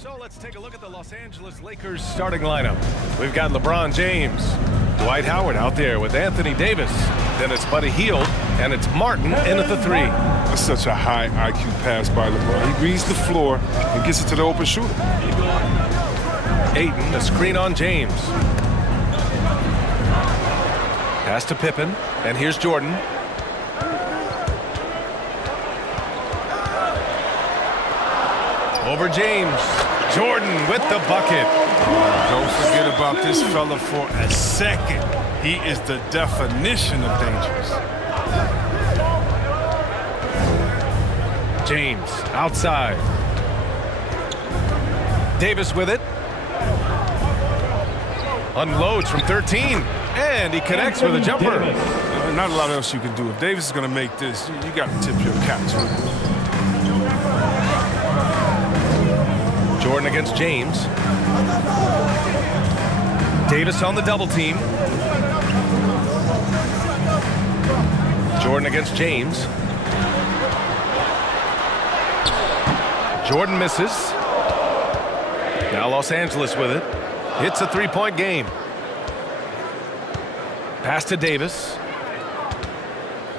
So let's take a look at the Los Angeles Lakers starting lineup. We've got LeBron James, Dwight Howard out there with Anthony Davis. Then it's Buddy Hield, and it's Martin in at the three. That's such a high IQ pass by LeBron. He reads the floor and gets it to the open shooter. Ayton, the screen on James. Pass to Pippen, and here's Jordan. Over James. Jordan with the bucket. Don't forget about this fella for a second. He is the definition of dangerous. James outside. Davis with it. Unloads from 13. And he connects with a jumper. Not a lot else you can do. If Davis is going to make this, you got to tip your cap to him. Jordan against James. Davis on the double team. Jordan against James. Jordan misses. Now Los Angeles with it. It's a three-point game. Pass to Davis.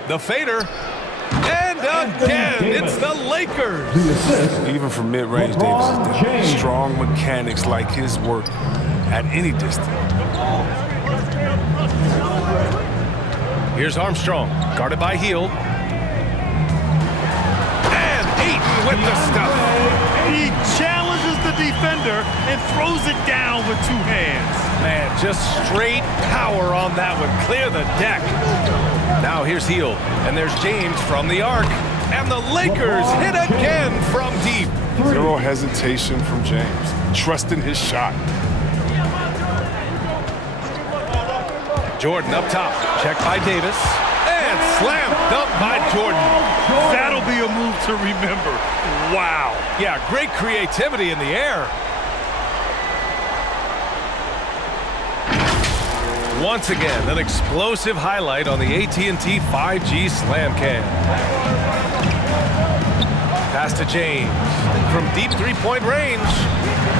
The fader. And again, it's the Lakers. Even from mid-range, Davis is there. Strong mechanics like his work at any distance. Here's Armstrong, guarded by Hield. And Ayton with the stuff. He challenges the defender and throws it down with two hands. Man, just straight power on that one. Clear the deck. Now here's Hield, and there's James from the arc. And the Lakers hit again from deep. Zero hesitation from James. Trusting his shot. Jordan up top. Checked by Davis. And slam dunk by Jordan. That'll be a move to remember. Wow. Yeah, great creativity in the air. Once again, an explosive highlight on the AT&T 5G Slam Cam. Pass to James. From deep three-point range,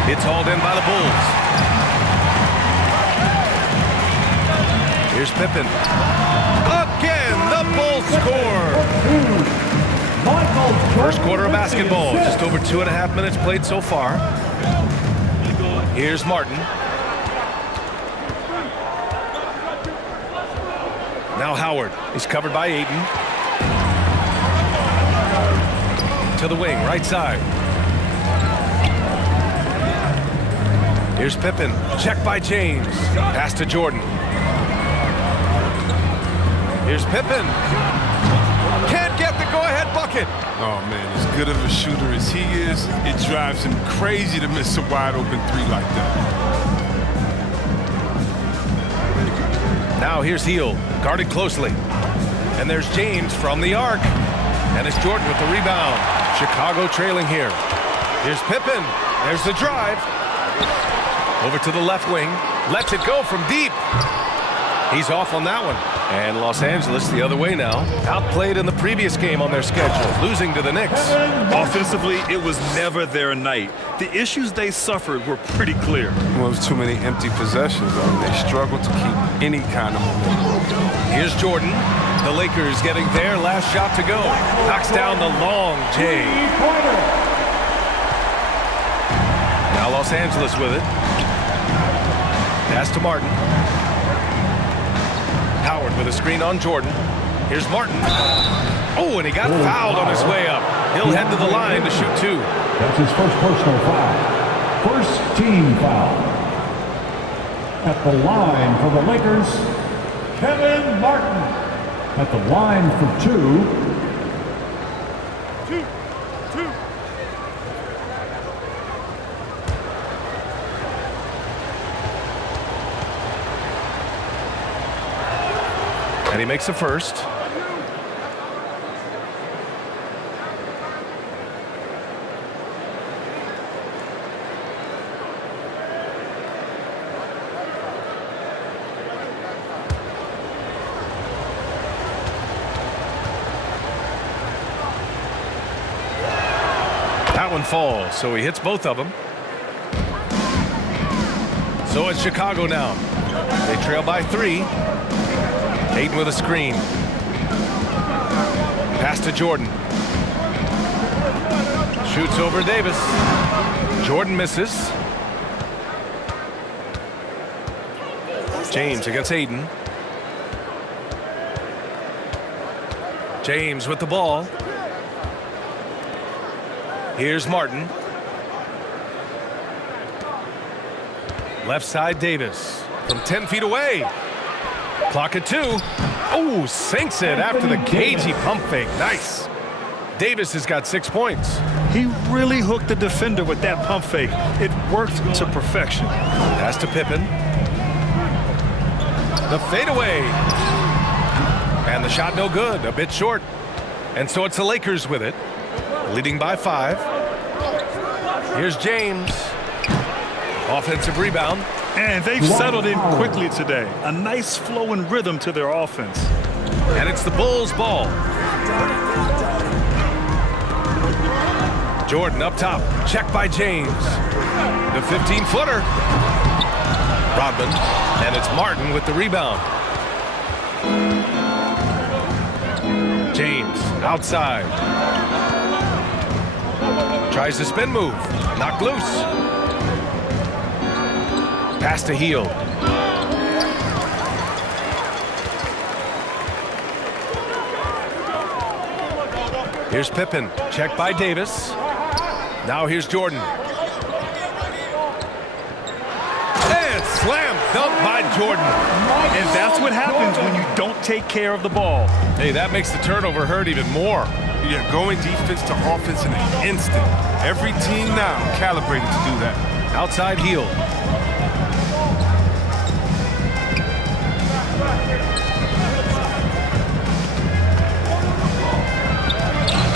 it's hauled in by the Bulls. Here's Pippen. Again, the Bulls score. First quarter of basketball. Just over 2.5 minutes played so far. Here's Martin. Now Howard. He's covered by Ayton. To the wing, right side. Here's Pippen. Checked by James. Pass to Jordan. Here's Pippen. Can't get the go-ahead bucket. Oh, man, as good of a shooter as he is, it drives him crazy to miss a wide-open three like that. Now here's Hield, guarded closely. And there's James from the arc. And it's Jordan with the rebound. Chicago trailing here. Here's Pippen. There's the drive. Over to the left wing. Lets it go from deep. He's off on that one. And Los Angeles the other way now. Outplayed in the previous game on their schedule, losing to the Knicks. Offensively, it was never their night. The issues they suffered were pretty clear. Well, it was too many empty possessions. They struggled to keep any kind of momentum. Here's Jordan. The Lakers getting their last shot to go. Knocks down the long J. Now Los Angeles with it. Pass to Martin. Howard with a screen on Jordan. Here's Martin. Oh, and he got fouled on his way up. He'll head to the line to shoot two. That's his first personal foul. First team foul. At the line for the Lakers, Kevin Martin. At the line for two. And he makes the first. That one falls, so he hits both of them. So it's Chicago now. They trail by 3. Ayton with a screen. Pass to Jordan. Shoots over Davis. Jordan misses. James against Ayton. James with the ball. Here's Martin. Left side Davis from 10 feet away. Clock at 2. Oh, sinks it after the cagey pump fake. Nice. Davis has got 6 points. He really hooked the defender with that pump fake. It worked to perfection. Pass to Pippen. The fadeaway. And the shot no good, a bit short. And so it's the Lakers with it, leading by 5. Here's James. Offensive rebound. And they've settled in quickly today. A nice flow and rhythm to their offense. And it's the Bulls' ball. Jordan up top. Check by James. The 15-footer. Rodman. And it's Martin with the rebound. James outside. Tries the spin move. Knocked loose. Pass to Hield. Here's Pippen. Check by Davis. Now here's Jordan. And slam dunk by Jordan. And that's what happens when you don't take care of the ball. Hey, that makes the turnover hurt even more. Yeah, going defense to offense in an instant. Every team now calibrated to do that. Outside Hield.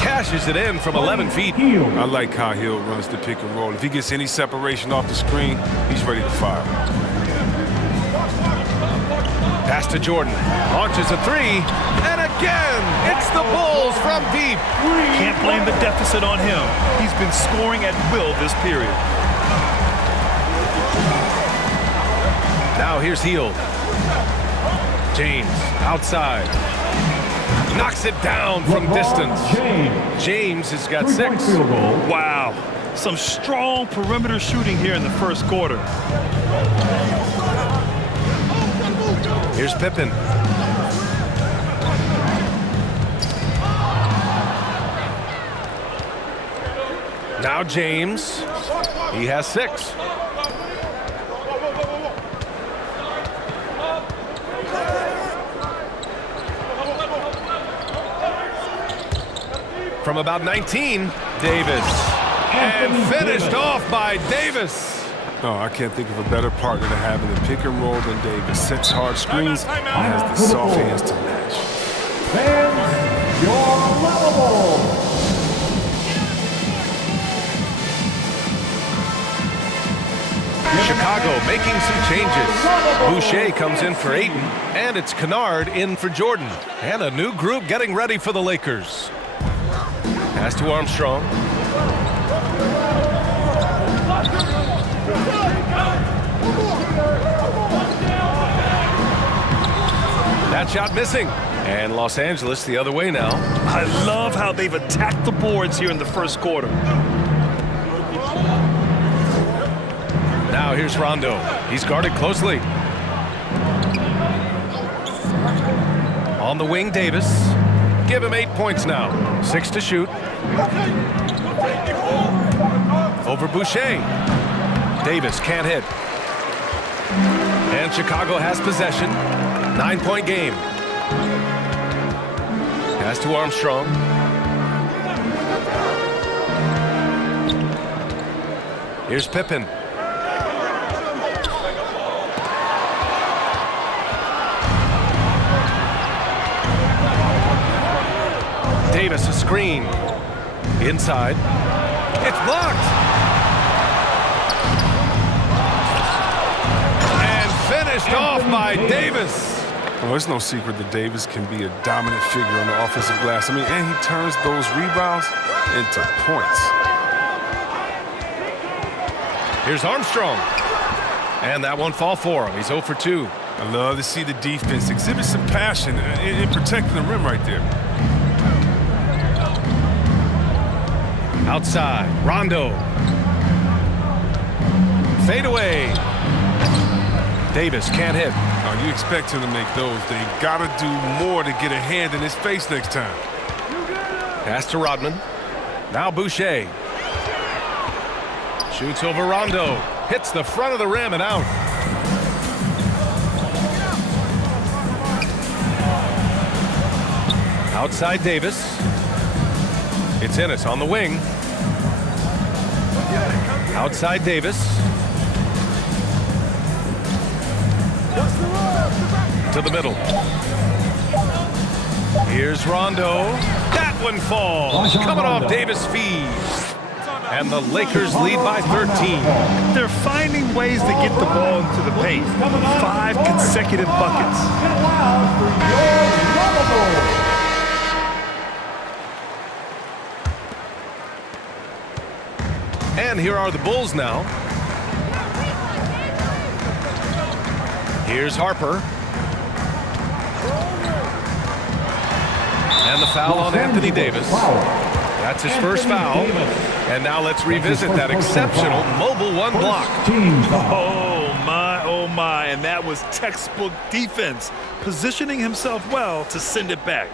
Cashes it in from 11 feet. I like how Hill runs the pick and roll. If he gets any separation off the screen, he's ready to fire. Pass to Jordan. Launches a 3. And again, it's the Bulls from deep. Can't blame the deficit on him. He's been scoring at will this period. Now here's Hield. James outside. Knocks it down from distance. James has got 6. Wow. Some strong perimeter shooting here in the first quarter. Here's Pippen. Now James. He has 6. From about 19, Davis. And finished off by Davis. Oh, I can't think of a better partner to have in the pick and roll than Davis. Sets hard screens and has the soft hands to match. Fans, your level. Chicago making some changes. Boucher comes in for Ayton, and it's Kennard in for Jordan. And a new group getting ready for the Lakers. Pass to Armstrong. That shot missing. And Los Angeles the other way now. I love how they've attacked the boards here in the first quarter. Now here's Rondo. He's guarded closely. On the wing, Davis. Give him 8 points now. 6 to shoot. Over Boucher. Davis can't hit. And Chicago has possession. 9-point game. Pass to Armstrong. Here's Pippen. Davis a screen. Inside. It's blocked. And finished off by Davis. Well, it's no secret that Davis can be a dominant figure on the offensive glass. I mean, and he turns those rebounds into points. Here's Armstrong. And that won't fall for him. He's 0 for 2. I love to see the defense exhibit some passion in protecting the rim right there. Outside, Rondo. Fade away. Davis can't hit. Oh, you expect him to make those. They got to do more to get a hand in his face next time. Pass to Rodman. Now Boucher. Shoots over Rondo. Hits the front of the rim and out. Outside Davis. It's Ennis on the wing. Outside Davis. To the middle. Here's Rondo. That one falls. Coming off Davis' feed. And the Lakers lead by 13. They're finding ways to get the ball into the paint. 5 consecutive buckets. And here are the Bulls now. Here's Harper. And the foul on Anthony Davis. That's his first foul. And now let's revisit that exceptional mobile one block. Oh my, and that was textbook defense, positioning himself well to send it back.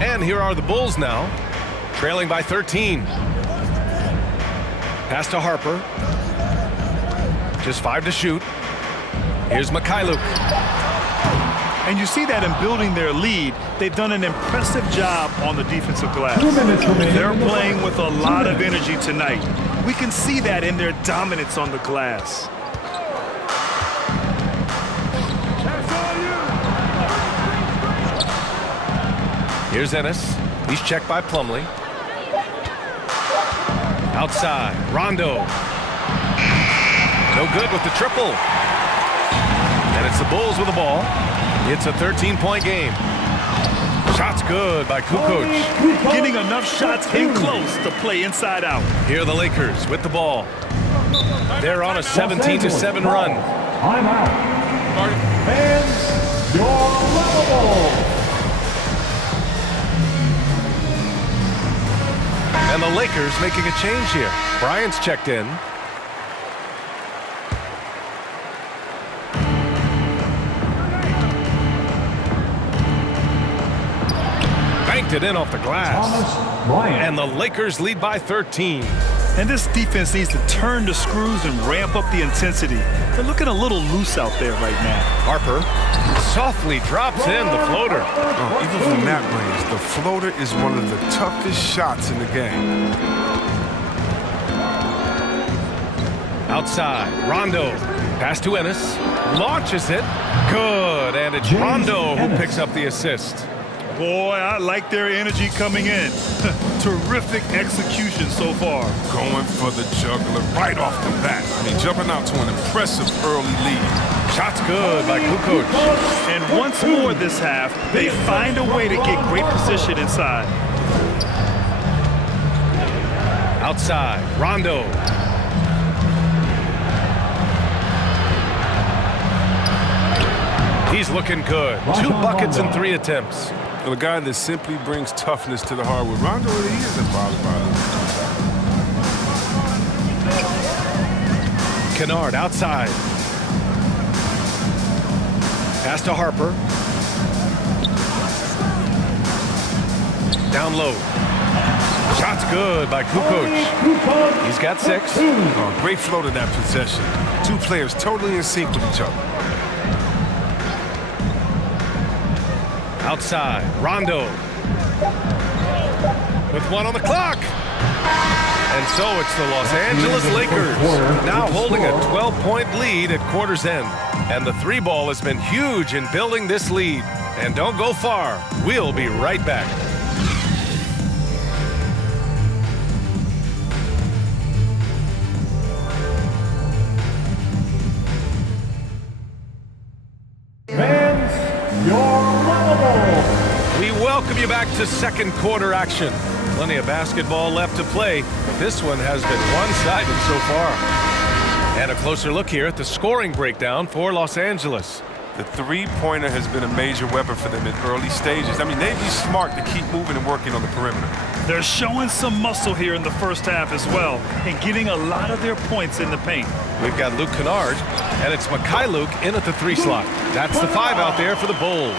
And here are the Bulls now, trailing by 13. Pass to Harper. Just 5 to shoot. Here's Mikhailuk. And you see that in building their lead, they've done an impressive job on the defensive glass. They're playing with a lot of energy tonight. We can see that in their dominance on the glass. Here's Ennis. He's checked by Plumlee. Outside, Rondo. No good with the triple. And it's the Bulls with the ball. It's a 13-point game. Shots good by Kukoc. Getting enough shots in close to play inside out. Here are the Lakers with the ball. They're on a 17-7 run. I'm out. Fans, your level. And the Lakers making a change here. Bryant's checked in. Banked it in off the glass. Bryant. And the Lakers lead by 13. And this defense needs to turn the screws and ramp up the intensity. They're looking a little loose out there right now. Harper softly drops in the floater. Oh, even from that range, the floater is one of the toughest shots in the game. Outside, Rondo. Pass to Ennis. Launches it. Good. And it's Rondo who picks up the assist. Boy, I like their energy coming in. Terrific execution so far. Going for the juggler right off the bat. I mean, jumping out to an impressive early lead. Shots good by Kukoc. And once more this half, they find a way to get great position inside. Outside, Rondo. He's looking good. 2 buckets and 3 attempts. A guy that simply brings toughness to the hardwood. Rondo really isn't bothered by it. Kennard outside. Pass to Harper. Down low. Shots good by Kukoc. He's got 6. Oh, great flow to that possession. 2 players totally in sync with each other. Outside, Rondo. With 1 on the clock. And so it's the Los Angeles Lakers now holding a 12-point lead at quarter's end. And the 3-ball has been huge in building this lead. And don't go far. We'll be right back. Fans, your level. We welcome you back to second quarter action. Plenty of basketball left to play, but this one has been one-sided so far. And a closer look here at the scoring breakdown for Los Angeles. The three-pointer has been a major weapon for them in early stages. I mean, they'd be smart to keep moving and working on the perimeter. They're showing some muscle here in the first half as well and getting a lot of their points in the paint. We've got Luke Kennard, and it's Luke in at the 3 slot. That's the 5 out there for the Bulls.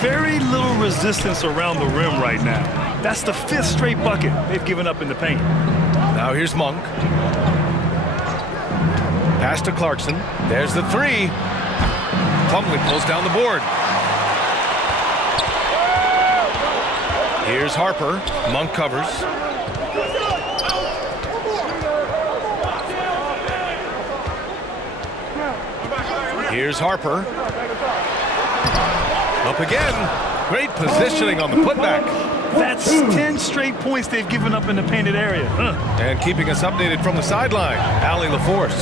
Very little resistance around the rim right now. That's the 5th straight bucket they've given up in the paint. Now here's Monk. Pass to Clarkson. There's the 3. Plumlee pulls down the board. Here's Harper. Monk covers. Here's Harper. Up again. Great positioning on the putback. That's 10 straight points they've given up in the painted area. And keeping us updated from the sideline, Allie LaForce.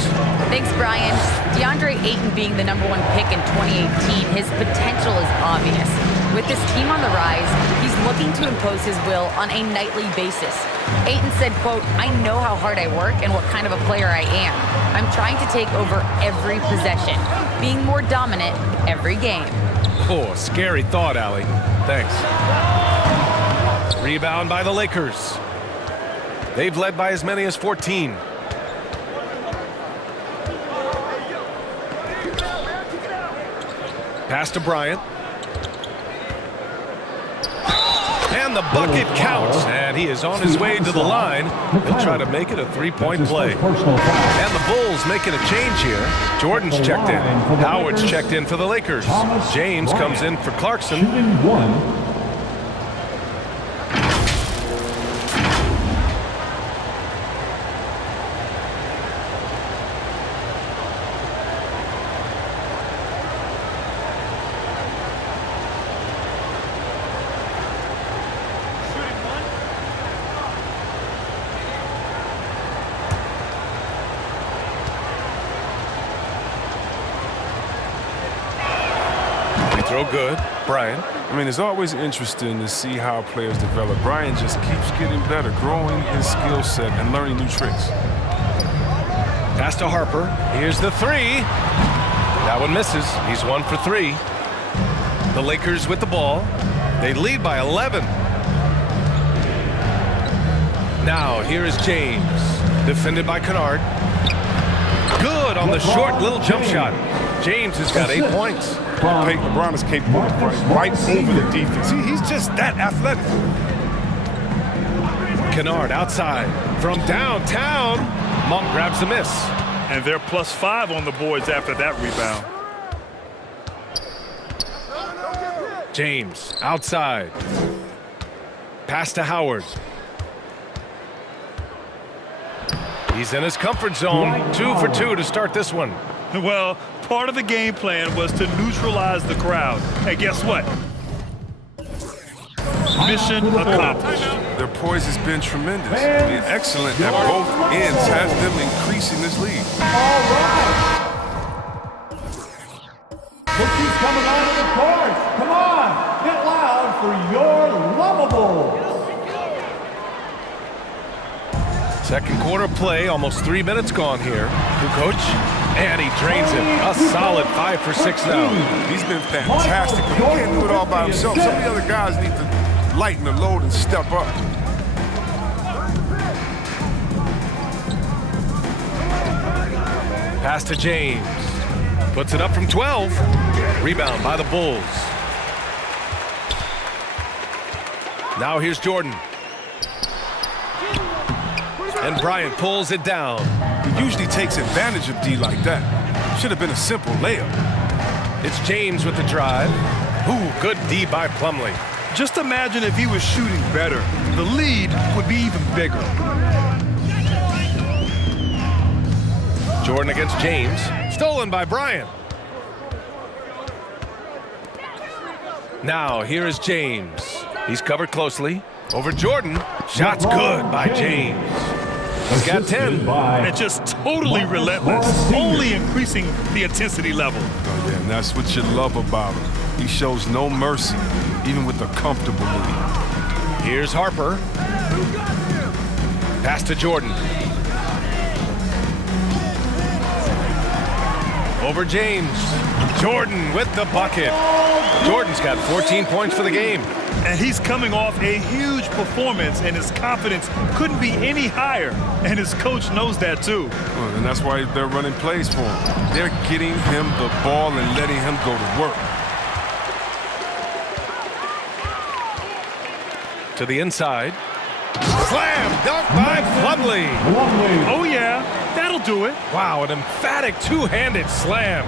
Thanks, Brian. DeAndre Ayton being the #1 pick in 2018, his potential is obvious. With this team on the rise, he's looking to impose his will on a nightly basis. Ayton said, quote, "I know how hard I work and what kind of a player I am. I'm trying to take over every possession, being more dominant every game." Oh, scary thought, Allie. Thanks. Rebound by the Lakers. They've led by as many as 14. Pass to Bryant. And the bucket counts. And he is on his way to the line. He'll try to make it a 3-point play. And the Bulls making a change here. Jordan's checked in. Howard's checked in for the Lakers. James comes in for Clarkson. Throw good. Bryant. I mean, it's always interesting to see how players develop. Brian just keeps getting better, growing his skill set and learning new tricks. Pass to Harper. Here's the 3. That one misses. He's 1 for 3. The Lakers with the ball. They lead by 11. Now, here is James. Defended by Kennard. Good on the short little jump shot. James has got 8 points. LeBron is capable of running right over the defense. He's just that athletic. Kennard outside from downtown. Monk grabs the miss. And they're +5 on the boards after that rebound. James outside. Pass to Howard. He's in his comfort zone. 2 for 2 to start this one. Well, part of the game plan was to neutralize the crowd. Hey, guess what? Mission accomplished. Their poise has been tremendous. Being excellent at both ends has them increasing this lead. All right. Look who's coming onto the court. Come on, get loud for your Lavables. Second quarter play, almost 3 minutes gone here. Kukoc, and he drains it. A solid 5 for 6 now. He's been fantastic. He can't do it all by himself. Some of the other guys need to lighten the load and step up. Pass to James. Puts it up from 12. Rebound by the Bulls. Now here's Jordan. And Bryant pulls it down. He usually takes advantage of D like that. Should have been a simple layup. It's James with the drive. Ooh, good D by Plumlee. Just imagine if he was shooting better. The lead would be even bigger. Jordan against James. Stolen by Bryant. Now, here is James. He's covered closely. Over Jordan. Shots good by James. He's got 10. And just totally relentless, only increasing the intensity level. Oh, yeah, and that's what you love about him. He shows no mercy, even with a comfortable lead. Here's Harper. Pass to Jordan. Over James. Jordan with the bucket. Jordan's got 14 points for the game. And he's coming off a huge performance, and his confidence couldn't be any higher. And his coach knows that, too. Well, and that's why they're running plays for him. They're getting him the ball and letting him go to work. To the inside. Slam dunk by Plumlee. Oh, yeah, that'll do it. Wow, an emphatic two-handed slam.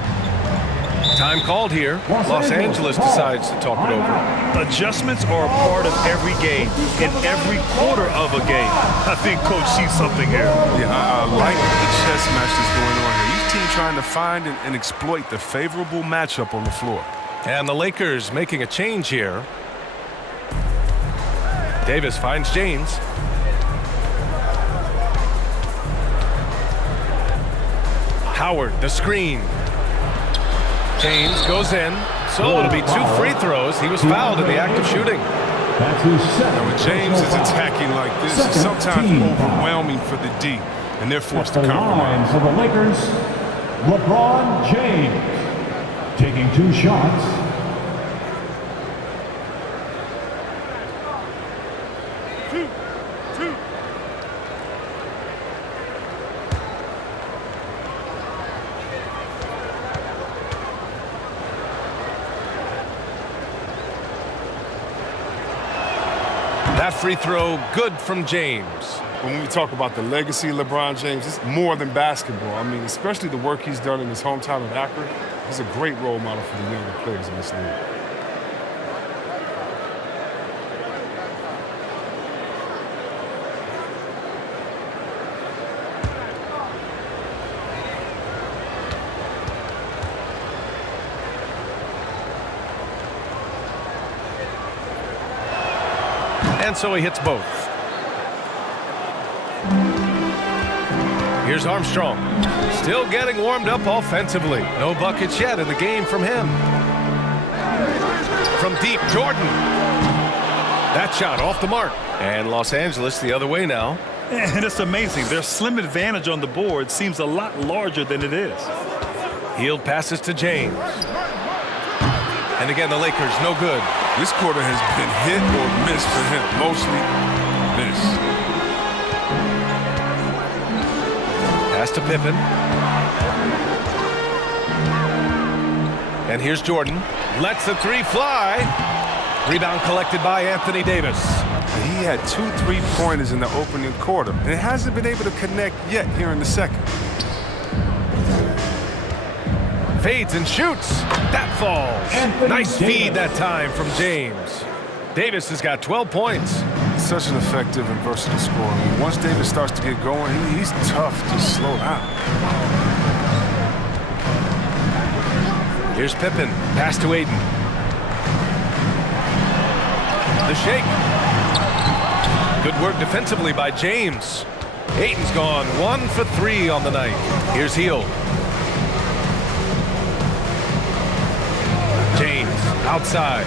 Time called here. Los Angeles decides to talk it over. Adjustments are a part of every game, in every quarter of a game. I think Coach sees something here. Yeah, I like the chess match that's going on here. Each team trying to find and exploit the favorable matchup on the floor. And the Lakers making a change here. Davis finds James. Howard, the screen. James goes in, so it'll be 2 free throws. He was fouled in the act of shooting. And when James is attacking like this, it's sometimes overwhelming for the D, and they're forced to compromise. For the Lakers, LeBron James taking 2 shots. That free throw, good from James. When we talk about the legacy of LeBron James, it's more than basketball. I mean, especially the work he's done in his hometown of Akron. He's a great role model for the younger players in this league. And so he hits both. Here's Armstrong. Still getting warmed up offensively. No buckets yet in the game from him. From deep, Jordan. That shot off the mark. And Los Angeles the other way now. And it's amazing. Their slim advantage on the board seems a lot larger than it is. Hield passes to James. And again, the Lakers, no good. This quarter has been hit or miss for him. Mostly miss. Pass to Pippen. And here's Jordan. Lets the 3 fly. Rebound collected by Anthony Davis. He had 2 3-pointers in the opening quarter, and it hasn't been able to connect yet here in the second. Fades and shoots. That falls. Nice feed that time from James. Davis has got 12 points. Such an effective and versatile scorer. I mean, once Davis starts to get going, he's tough to slow down. Here's Pippen. Pass to Aiden. The shake. Good work defensively by James. Aiden's gone 1 for 3 on the night. Here's Hield. James outside.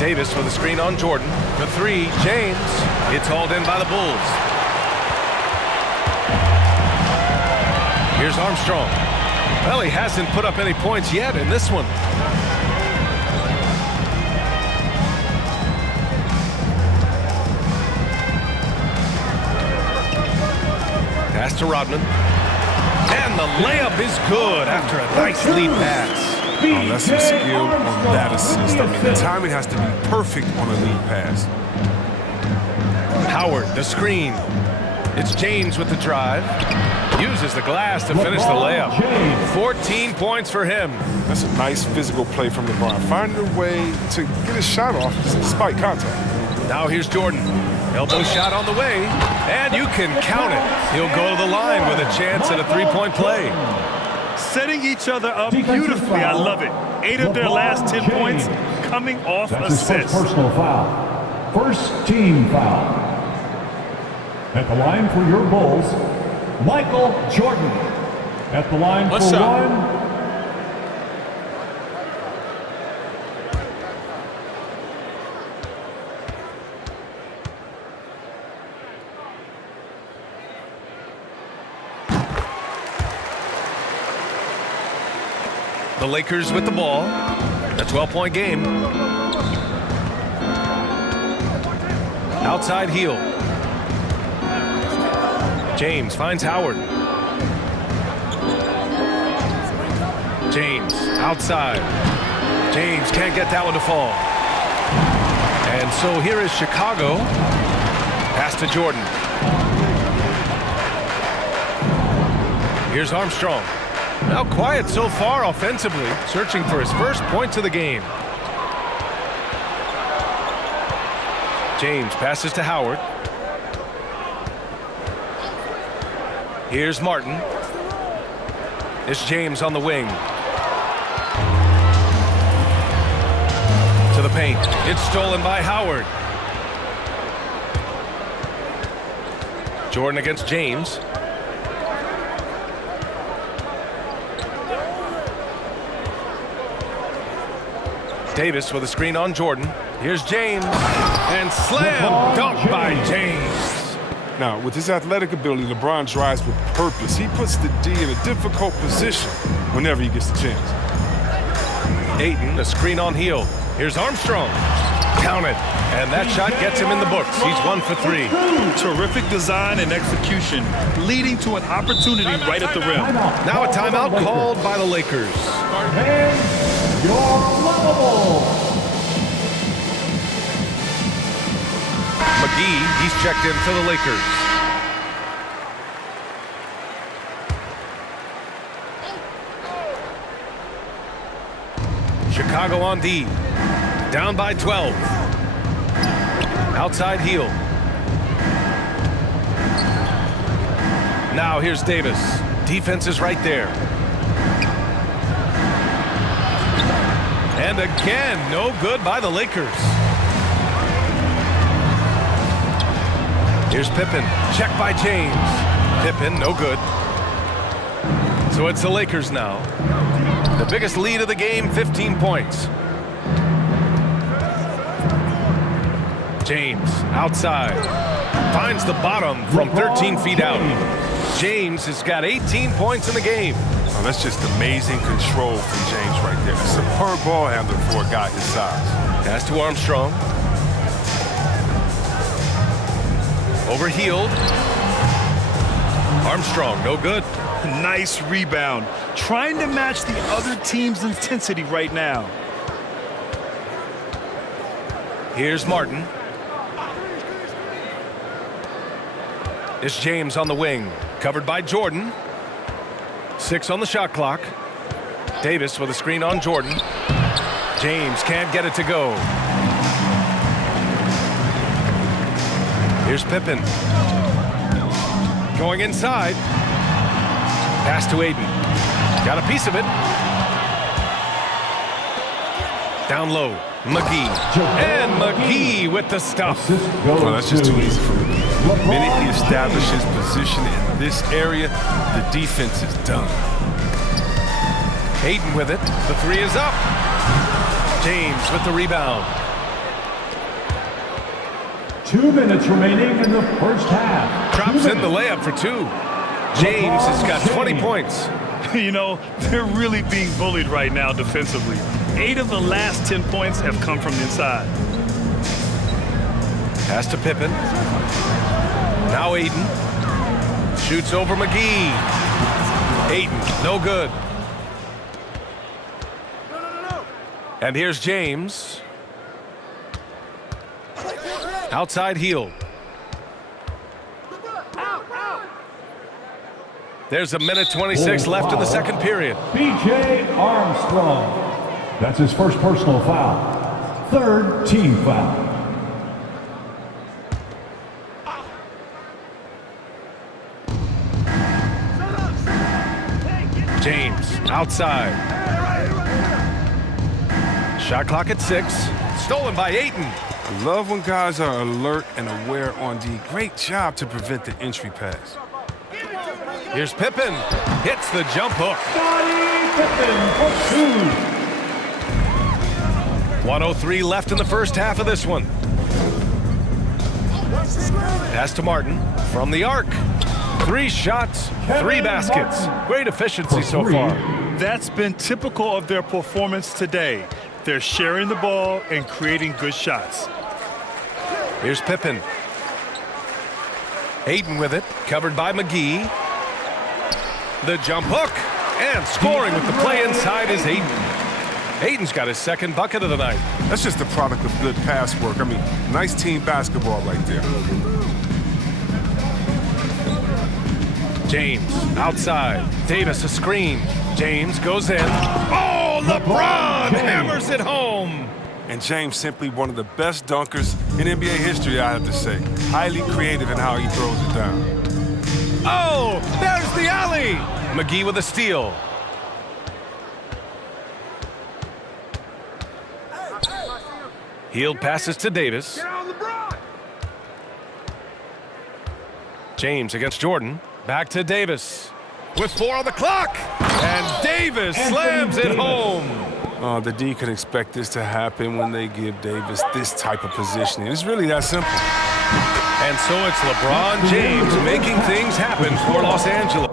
Davis with a screen on Jordan. For 3, James. It's hauled in by the Bulls. Here's Armstrong. Well, he hasn't put up any points yet in this one. Pass to Rodman. And the layup is good after a nice lead pass. Oh, that's some skill on that assist. I mean, the timing has to be perfect on a lead pass. Howard, the screen. It's James with the drive. Uses the glass to finish the layup. 14 points for him. That's a nice physical play from LeBron. Finding a way to get his shot off despite contact. Now here's Jordan. Elbow shot on the way. And you can count it. He'll go to the line with a chance at a 3-point play. Setting each other up beautifully. I love it. 8 of their last 10 points coming off That's his assists. first personal foul. First team foul. At the line for your Bulls, Michael Jordan. At the line One for shot. one. The Lakers with the ball. A 12-point game. Outside heel. James finds Howard. James outside. James can't get that one to fall. And so here is Chicago. Pass to Jordan. Here's Armstrong. Now quiet so far offensively, searching for his first points of the game. James passes to Howard. Here's Martin. It's James on the wing. To the paint. It's stolen by Howard. Jordan against James. Davis with a screen on Jordan. Here's James. And slam dunk by James. Now, with his athletic ability, LeBron drives with purpose. He puts the D in a difficult position whenever he gets the chance. Ayton, a screen on heel. Here's Armstrong. Count it. And that shot gets him in the books. He's 1 for 3. Terrific design and execution, leading to an opportunity right at the rim. Now a timeout called by the Lakers. And your level. McGee, he's checked in for the Lakers. Chicago on D. Down by 12. Outside heel. Now here's Davis. Defense is right there. And again, no good by the Lakers. Here's Pippen. Check by James. Pippen, no good. So it's the Lakers now. The biggest lead of the game, 15 points. James, outside. Finds the bottom from 13 feet out. James has got 18 points in the game. Oh, that's just amazing control from James right there. A superb ball handler for a guy his size. Pass to Armstrong. Overhealed. Armstrong, no good. Nice rebound. Trying to match the other team's intensity right now. Here's Martin. It's James on the wing. Covered by Jordan. 6 on the shot clock. Davis with a screen on Jordan. James can't get it to go. Here's Pippen. Going inside. Pass to Ayton. Got a piece of it. Down low. McGee. And McGee with the stuff. Well, that's just too easy for McGee. The minute he establishes position in this area, the defense is done. Ayton with it. The 3 is up. James with the rebound. 2 minutes remaining in the first half. Drops in the layup for 2. James has got 20 points. You know, they're really being bullied right now defensively. 8 of the last 10 points have come from inside. Pass to Pippen. Now Ayton. Shoots over McGee. Ayton, no good. And here's James. Outside heel. There's 1:26 left in the second period. B.J. Armstrong. That's his first personal foul. 3rd team foul. James, outside. Shot clock at 6. Stolen by Ayton. Love when guys are alert and aware on D. Great job to prevent the entry pass. Here's Pippen. Hits the jump hook. Scottie Pippen for 2. 1:03 left in the first half of this one. Pass to Martin from the arc. 3 shots, 3 baskets. Great efficiency so far. That's been typical of their performance today. They're sharing the ball and creating good shots. Here's Pippen. Ayton with it, covered by McGee. The jump hook, and scoring with the play inside is Ayton. Ayton's got his second bucket of the night. That's just a product of good pass work. I mean, nice team basketball right there. James outside. Davis a screen. James goes in. Oh, LeBron hammers it home. And James simply one of the best dunkers in NBA history, I have to say. Highly creative in how he throws it down. Oh, there's the alley. McGee with a steal. Healed passes to Davis. James against Jordan. Back to Davis. With 4 on the clock. And Davis slams it home. The D can expect this to happen when they give Davis this type of positioning. It's really that simple. And so it's LeBron James making things happen for Los Angeles.